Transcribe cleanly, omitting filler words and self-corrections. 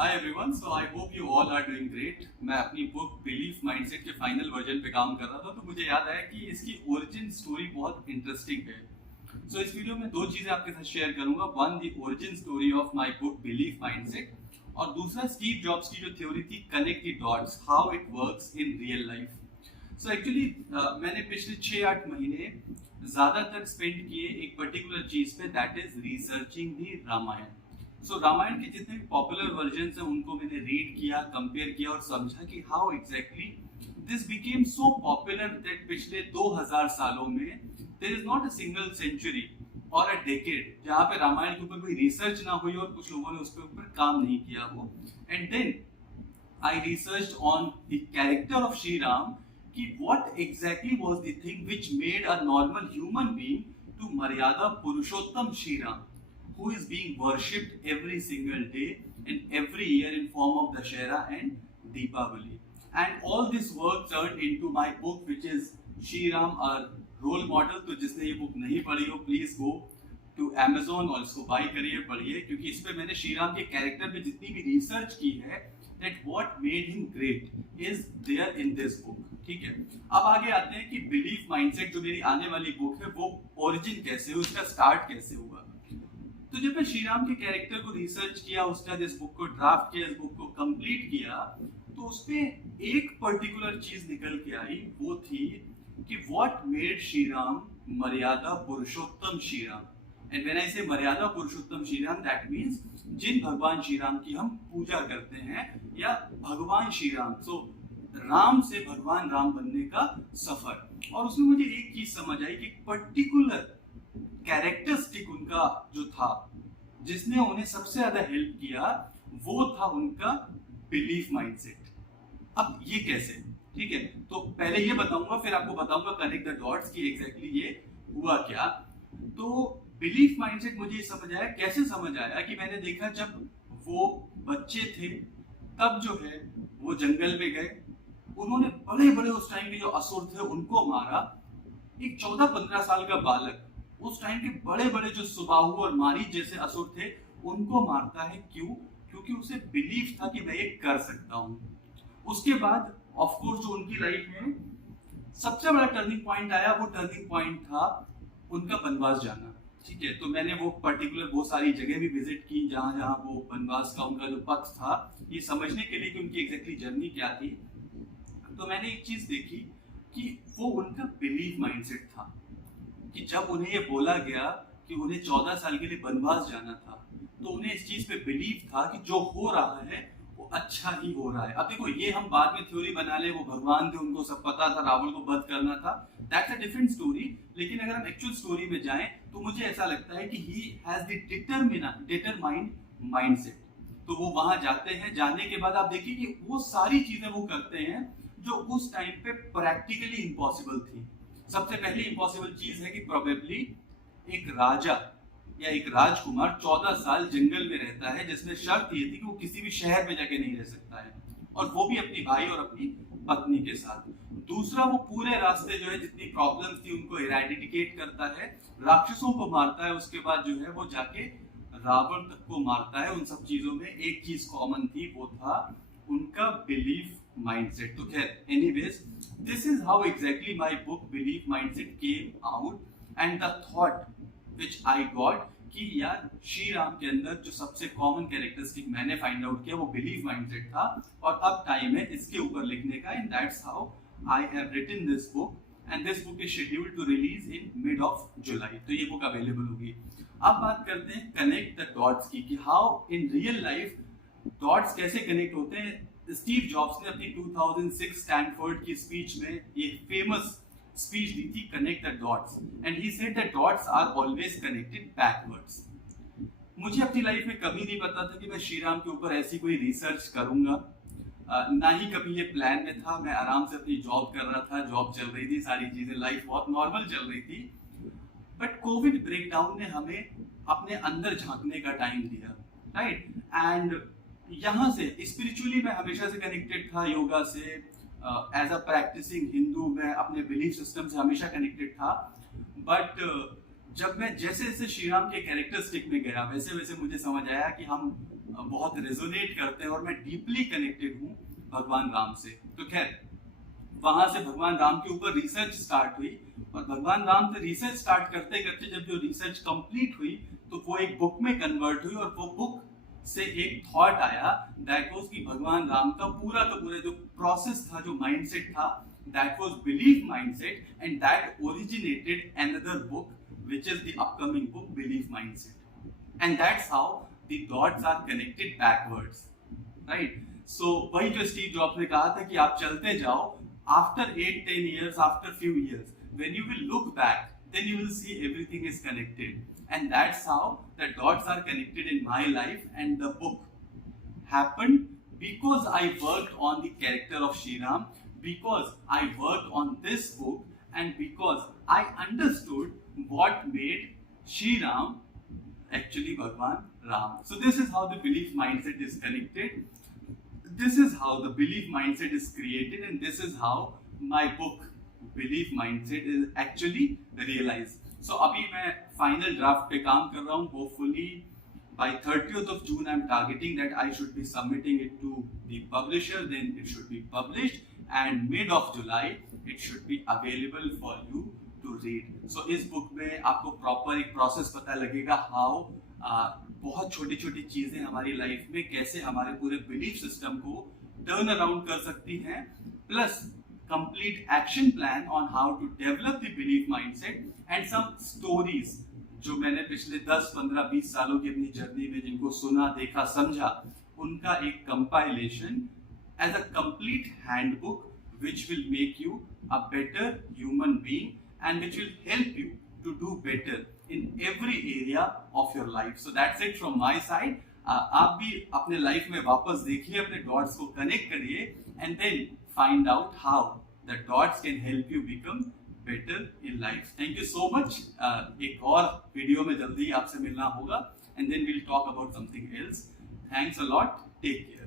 Hi everyone, so I hope you all are doing great. मैं अपनी book belief mindset के final version पे काम कर रहा था तो मुझे याद आया कि इसकी ओरिजिन स्टोरी बहुत इंटरेस्टिंग है. सो इस वीडियो में दो चीजें आपके साथ शेयर करूंगा. One, the origin story of my book belief mindset, और दूसरा स्टीव जॉब्स की जो थ्योरी थी connect the dots, how it works in real life. So actually मैंने पिछले 6-8 महीने ज्यादातर स्पेंड किए एक पर्टिकुलर चीज पे, that is researching the Ramayan. So Ramayan के जितने भी पॉपुलर वर्जन है उनको मैंने रीड किया, कंपेयर किया और समझा कि how exactly this became so popular that पिछले 2000 सालों में there is not a single century और अ डेकेड जहां पे रामायण के ऊपर कोई रिसर्च ना हुई और कुछ लोगों ने उसके ऊपर काम नहीं किया हो. And then I researched on the character of Shri Ram कि what exactly was the thing which made a normal human being to Maryada Purushottam Shri Ram, who is being worshipped every single day and every year in form of Dashera and Deepavali. And all this work turned into my book, which is Shri Ram, our role model. तो जिसने ये book नहीं पढ़ी हो, please go to Amazon और इसको by करिए, पढ़िए, क्योंकि इस पे मैंने श्री राम के कैरेक्टर पे जितनी भी रिसर्च की है, that what made him great is there in this book. ठीक है, अब आगे आते हैं कि बिलीफ माइंडसेट जो मेरी आने वाली बुक है वो ओरिजिन कैसे हुई, उसका स्टार्ट कैसे हुआ. तो जब मैं श्री राम के कैरेक्टर को रिसर्च किया, उसका इस बुक को ड्राफ्ट किया, इस बुक को कंप्लीट किया, तो उसमें एक पर्टिकुलर चीज निकल के आई. वो थी कि what made Shri Ram Maryada Purushottam Shri Ram. And when I say Maryada Purushottam Shri Ram, that means जिन भगवान श्री राम की हम पूजा करते हैं या भगवान श्री राम, सो राम से भगवान राम बनने का सफर. और उसमें मुझे एक चीज समझ आई कि पर्टिकुलर कैरेक्टरिस्टिक उनका जो था, जिसने उन्हें सबसे ज्यादा हेल्प किया, वो था उनका बिलीफ माइंडसेट. अब ये कैसे, ठीक है, तो पहले ये बताऊंगा, फिर आपको बताऊंगा कनेक्ट द डॉट्स कि एग्जैक्टली ये हुआ क्या. तो बिलीफ माइंडसेट मुझे समझ आया, कैसे समझ आया कि मैंने देखा जब वो बच्चे थे तब जो है वो जंगल में गए, उन्होंने बड़े बड़े उस टाइम के जो असुर थे उनको मारा. एक 14-15 साल का बालक उस टाइम के बड़े बड़े जो सुबाहु और मारीच जैसे असुर थे उनको मारता है. क्यों? क्योंकि उसे बिलीफ था कि मैं ये कर सकता हूं. उसके बाद ऑफ कोर्स जो उनकी लाइफ में सबसे बड़ा टर्निंग पॉइंट आया, वो टर्निंग पॉइंट था उनका वनवास जाना. ठीक है, तो मैंने वो पर्टिकुलर वो सारी जगह भी विजिट की जहां जहां वो वनवास का उनका जो पथ था, ये समझने के लिए कि उनकी एग्जैक्टली जर्नी क्या थी. तो मैंने एक चीज देखी कि वो उनका बिलीफ माइंडसेट था कि जब उन्हें ये बोला गया कि उन्हें 14 साल के लिए वनवास जाना था, तो उन्हें इस चीज पे बिलीव था कि जो हो रहा है वो अच्छा ही हो रहा है. अब देखो, ये हम बाद में थ्योरी बना ले, वो भगवान थे, उनको सब पता था, रावण को वध करना था, दैट्स अ डिफरेंट स्टोरी. लेकिन अगर हम एक्चुअल स्टोरी में जाएं तो मुझे ऐसा लगता है कि he has the determined mindset. तो वो वहां जाते हैं, जाने के बाद आप देखिए कि वो सारी चीजें वो करते हैं जो उस टाइम पे प्रैक्टिकली इम्पॉसिबल थी. सबसे पहली इम्पॉसिबल चीज है कि प्रोबेबली एक राजा या एक राजकुमार 14 साल जंगल में रहता है, जिसमें शर्त ये थी कि वो किसी भी शहर में जाके नहीं रह सकता है, और वो भी अपनी भाई और अपनी पत्नी के साथ. दूसरा, वो पूरे रास्ते जो है जितनी प्रॉब्लम्स थी उनको इरेडिकेट करता है, राक्षसों को मारता है, उसके बाद जो है वो जाके रावण तक को मारता है. उन सब चीजों में एक चीज कॉमन थी, वो था उनका बिलीफ mindset. तो खैर, anyways, this is how exactly my book Belief Mindset came out, and the thought which I got कि यार श्री राम के अंदर जो सबसे कॉमन कैरेक्टरिस्टिक मैंने फाइंड आउट किया वो बिलीफ माइंडसेट था, और अब टाइम है इसके ऊपर लिखने का. And that's how I have written this book, and this book is scheduled to release in mid of July. तो ये बुक अवेलेबल होगी. अब बात करते हैं कनेक्ट द डॉट्स की, कि how in real life dots कैसे कनेक्ट होते हैं. स्टीव जॉब्स ने अपनी 2006 स्टैनफोर्ड की स्पीच में ये फेमस स्पीच दी थी, connect the dots, and he said that dots are always connected backwards. मुझे अपनी लाइफ में कभी नहीं पता था कि मैं श्री राम के ऊपर ऐसी कोई रिसर्च करूंगा, ना ही कभी ये प्लान में था. मैं आराम से अपनी जॉब कर रहा था, जॉब चल रही थी, सारी चीजें, लाइफ बहुत नॉर्मल चल रही थी. बट कोविड ब्रेकडाउन ने हमें अपने अंदर झांकने का टाइम दिया, राइट. एंड यहाँ से स्पिरिचुअली मैं हमेशा से कनेक्टेड था, योगा से, एज अ प्रैक्टिसिंग हिंदू मैं अपने बिलीफ सिस्टम से हमेशा कनेक्टेड था. बट जब मैं जैसे जैसे श्री राम के कैरेक्टरिस्टिक में गया, वैसे वैसे मुझे समझ आया कि हम बहुत रेजोनेट करते हैं और मैं डीपली कनेक्टेड हूँ भगवान राम से। तो खैर वहां से भगवान राम के ऊपर रिसर्च स्टार्ट हुई और भगवान राम से रिसर्च स्टार्ट करते करते जब जो रिसर्च कंप्लीट हुई तो वो एक बुक में कन्वर्ट हुई और वो बुक से एक थॉट आया दैट वाज कि भगवान राम का पूरा जो प्रोसेस था, जो माइंडसेट था, that was belief mindset and that originated another book which is the upcoming book belief mindset and that's how the dots are connected backwards, right. So वही जो स्टीव जॉब्स ने कहा था कि आप चलते जाओ, after 8-10 years, after few years, when you will look back, then you will see everything is connected. And that's how the dots are connected in my life. And the book happened because I worked on the character of Shri Ram, because I worked on this book, and because I understood what made Shri Ram actually Bhagwan Ram. So this is how the belief mindset is connected. This is how the belief mindset is created, and this is how my book belief mindset is actually realized. So अभी मैं final draft पे काम कर रहा हूँ. Hopefully by 30th of June I'm targeting that I should be submitting it to the publisher, then it should be published, and mid of July it should be available for you to read. So इस book में आपको proper एक process पता लगेगा how बहुत छोटी छोटी चीजें हमारी लाइफ में कैसे हमारे पूरे बिलीफ सिस्टम को टर्न अराउंड कर सकती हैं, plus complete action plan on how to develop the belief mindset and some stories जो मैंने पिछले 10, 15, 20 सालों की अपनी जर्नी में जिनको सुना, देखा, समझा, उनका एक compilation as a complete handbook which will make you a better human being and which will help you to do better in every area of your life. So that's it from my side. आप भी अपने life में वापस देखिए, अपने dots को connect करिए and then find out how the dots can help you become better in life. Thank you so much. एक और वीडियो में जल्दी आपसे मिलना होगा and then we'll talk about something else. Thanks a lot. Take care.